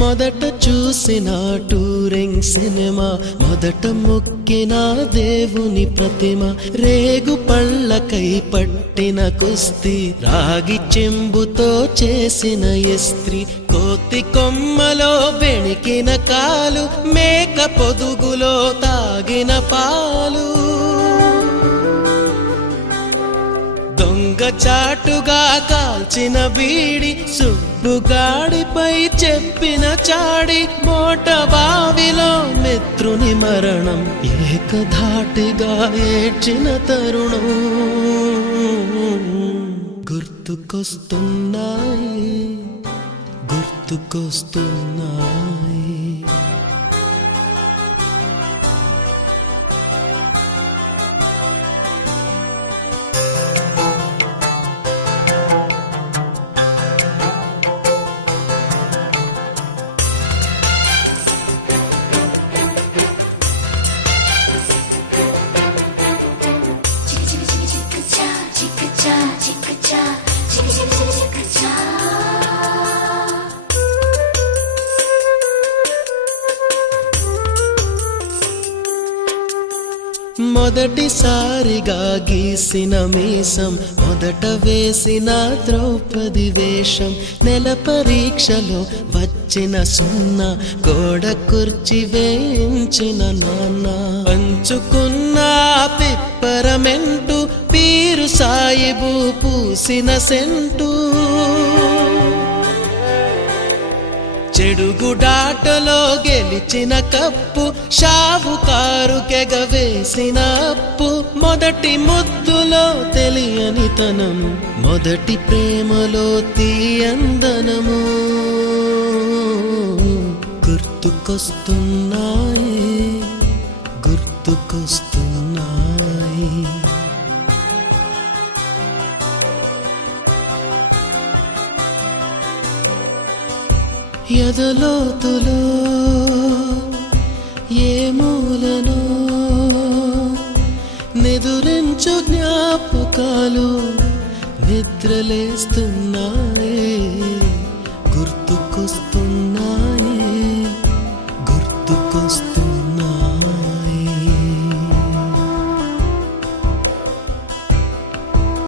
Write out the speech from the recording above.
మొదట చూసిన touring cinema మొదట మొక్కిన దేవుని ప్రతిమ రేగు పళ్ళకై పట్టిన కుస్తీ రాగి చెంబుతో చేసిన ఇస్త్రీ కోతి కొమ్మలో పెణికిన కాలు మేక పొదుగులో తాగిన పాలు దొంగ చాటుగా కాల్చిన బీడి సుబ్బుగాడిపై చెప్పిన చాడి మోట బావిలో మిత్రుని మరణం ఏకధాటిగా ఏడ్చిన తరుణం గుర్తుకొస్తున్నాయి గుర్తుకొస్తున్నాయి మొదటిసారిగా గీసిన మీసం మొదట వేసిన ద్రౌపది వేషం నెల పరీక్షలో వచ్చిన సున్న గోడ కుర్చి వేయించిన నాన్న పంచుకున్న పిప్పరమెంటు పీరు సాయిబు పూసిన సెంటూ చెడుగుడాటలో గెలిచిన కప్పు షావుకారు కెగవేసిన అప్పు మొదటి ముద్దులో తెలియని తనము మొదటి ప్రేమలో తీయందనము గుర్తుకొస్తున్నాయే గుర్తుకొస్తు ఎదలోతులో ఏ నిద్రలేస్తున్నాయే గుర్తుకొస్తున్నాయే గుర్తుకొస్తు